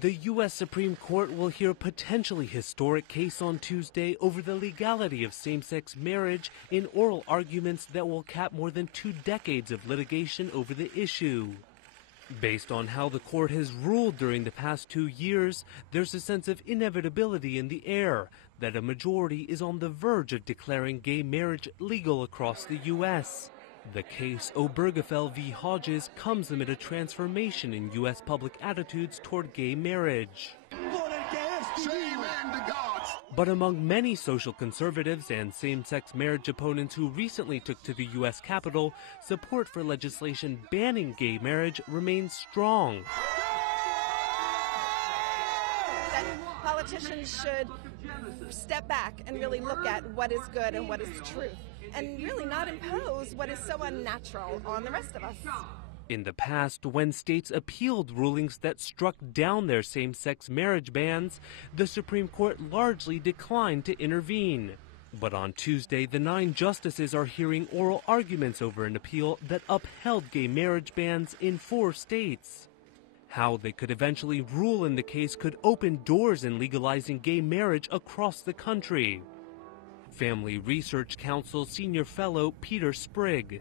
The U.S. Supreme Court will hear a potentially historic case on Tuesday over the legality of same-sex marriage in oral arguments that will cap more than 2 decades of litigation over the issue. Based on how the court has ruled during the past 2 years, there's a sense of inevitability in the air that a majority is on the verge of declaring gay marriage legal across the U.S. The case Obergefell v. Hodges comes amid a transformation in U.S. public attitudes toward gay marriage. But among many social conservatives and same-sex marriage opponents who recently took to the U.S. Capitol, support for legislation banning gay marriage remains strong. That politicians should step back and really look at what is good and what is truth, and really not impose what is so unnatural on the rest of us. In the past, when states appealed rulings that struck down their same-sex marriage bans, the Supreme Court largely declined to intervene. But on Tuesday, the 9 justices are hearing oral arguments over an appeal that upheld gay marriage bans in 4 states. How they could eventually rule in the case could open doors in legalizing gay marriage across the country. Family Research Council Senior Fellow Peter Sprigg.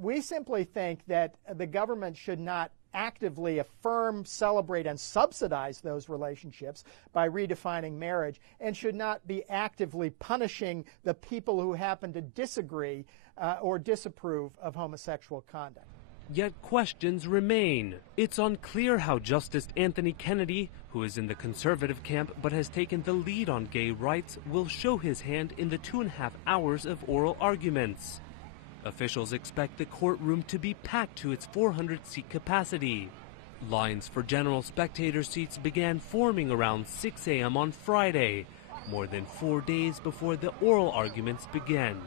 We simply think that the government should not actively affirm, celebrate, and subsidize those relationships by redefining marriage, and should not be actively punishing the people who happen to disagree or disapprove of homosexual conduct. Yet questions remain. It's unclear how Justice Anthony Kennedy, who is in the conservative camp but has taken the lead on gay rights, will show his hand in the 2.5 hours of oral arguments. Officials expect the courtroom to be packed to its 400-seat capacity. Lines for general spectator seats began forming around 6 a.m. on Friday, more than 4 days before the oral arguments began.